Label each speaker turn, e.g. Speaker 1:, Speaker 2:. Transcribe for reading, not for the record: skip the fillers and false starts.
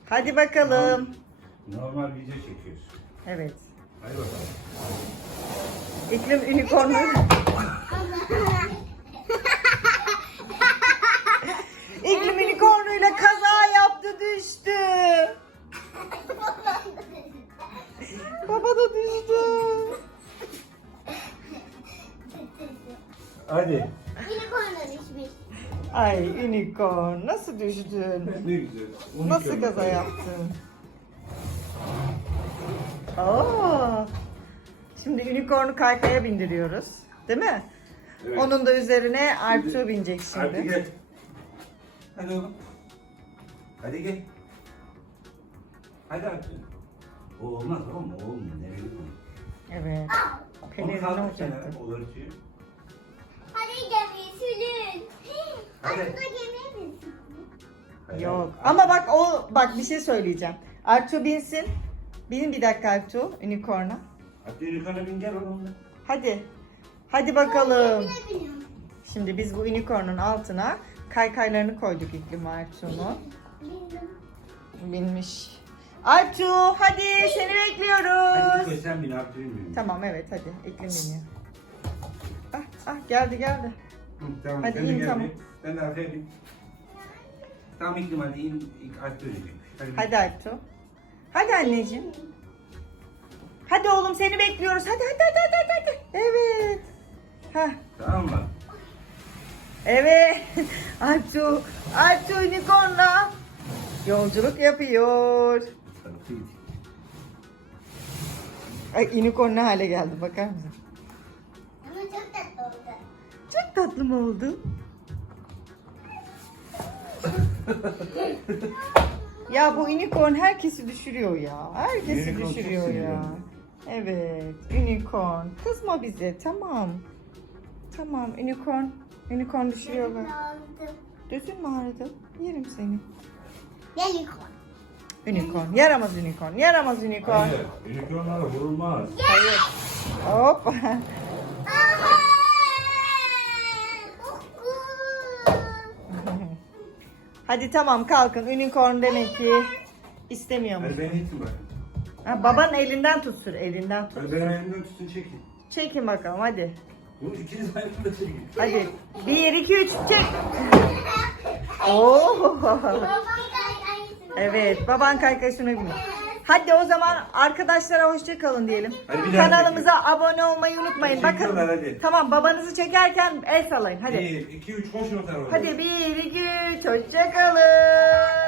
Speaker 1: Hadi bakalım.
Speaker 2: Normal video çekiyoruz.
Speaker 1: Evet.
Speaker 2: Hadi bakalım.
Speaker 1: İklim unicornu. İklim unicornuyla kaza yaptı, düştü. Baba da düştü.
Speaker 2: Hadi.
Speaker 3: Unicorn'a düşmüş.
Speaker 1: Ay unicorn, nasıl düştün?
Speaker 2: Ne güzel.
Speaker 1: Nasıl kaza yaptın? Oo. Şimdi unicorn'u kaykaya bindiriyoruz. Değil mi?
Speaker 2: Evet.
Speaker 1: Onun da üzerine Artu binecek
Speaker 2: Hadi
Speaker 1: şimdi.
Speaker 2: gel. Hadi oğlum. Hadi gel. Hadi Artu. O olmaz oğlum. O olmuyor. Ne bileyim.
Speaker 1: Evet.
Speaker 2: Onu
Speaker 1: Pelerin
Speaker 2: kaldır
Speaker 1: olacaktı.
Speaker 2: kenara. Olur suyu.
Speaker 3: Hadi gemiyi sürün.
Speaker 2: Hadi.
Speaker 3: Aslında gemiye binsin.
Speaker 2: Hadi.
Speaker 1: Yok. Ama bak bir şey söyleyeceğim. Artu binsin. Bin bir dakika Artu unicorn'a.
Speaker 2: Hadi yukarı bin gel oğlum.
Speaker 1: Hadi. Hadi bakalım.
Speaker 3: Gemiye biniyorum.
Speaker 1: Şimdi biz bu unicorn'un altına kaykaylarını koyduk İklim Artu'nun.
Speaker 3: Bindim.
Speaker 1: Binmiş. Artu hadi seni
Speaker 2: Hadi
Speaker 1: bekliyoruz.
Speaker 2: koy sen bin Artu'yu bin.
Speaker 1: Tamam evet hadi İklim biniyor. Geldi.
Speaker 2: Hı, tamam.
Speaker 1: Hadi
Speaker 2: sen de
Speaker 1: in,
Speaker 2: gel
Speaker 1: tamam.
Speaker 2: bin. Sen de arkaya bin. Tamam İklim hadi in. Artu'yu bin. Hadi. bin.
Speaker 1: Hadi Artu. Hadi anneciğim. Hadi oğlum seni bekliyoruz. Hadi. Evet. Hah.
Speaker 2: Tamam mı?
Speaker 1: Evet. Artu unicornla yolculuk yapıyor.
Speaker 2: Tarafı git.
Speaker 1: Ay unicorn ne hale geldi bakar mısın?
Speaker 3: Ama çok tatlı oldu.
Speaker 1: Çok tatlı mı oldu? Ya bu unicorn herkesi düşürüyor ya. Herkesi
Speaker 2: Unicorn çok
Speaker 1: düşürüyor ya.
Speaker 2: sinirlendi.
Speaker 1: Evet, unicorn. Kızma bize, tamam. Tamam, unicorn. Unicorn düşürüyor bak.
Speaker 3: Aldım.
Speaker 1: Gözün mü ağrıdı? Yerim seni.
Speaker 3: Gel unicorn.
Speaker 1: Unicorn, yaramaz unicorn, yaramaz unicorn.
Speaker 2: Hayır. Unicornlara vurulmaz.
Speaker 1: Hayır. Hop.
Speaker 3: Aha!
Speaker 1: Hadi tamam kalkın. Unicorn demek ki istemiyormuş.
Speaker 2: Hadi beni itin bak.
Speaker 1: Ha, babanın elinden tut sür, elinden tut.
Speaker 2: Hadi benim elimden tutun çekin.
Speaker 1: Çekin bakalım hadi.
Speaker 2: Bunu ikiniz aynı anda çekin.
Speaker 1: Hadi. 1, 2, 3, çek. Oo.
Speaker 3: Babam kaykayısın.
Speaker 1: Evet, baban kaykayışına biniyor. Hadi o zaman arkadaşlara hoşça kalın diyelim.
Speaker 2: Hadi bir daha
Speaker 1: Kanalımıza abone olmayı unutmayın.
Speaker 2: Hadi
Speaker 1: Bakın.
Speaker 2: çekiyorlar, hadi.
Speaker 1: Tamam, babanızı çekerken el sallayın. Hadi.
Speaker 2: 1, 2, 3 koşun o tarafa.
Speaker 1: Hadi 1, 2, 3, hoşça kalın.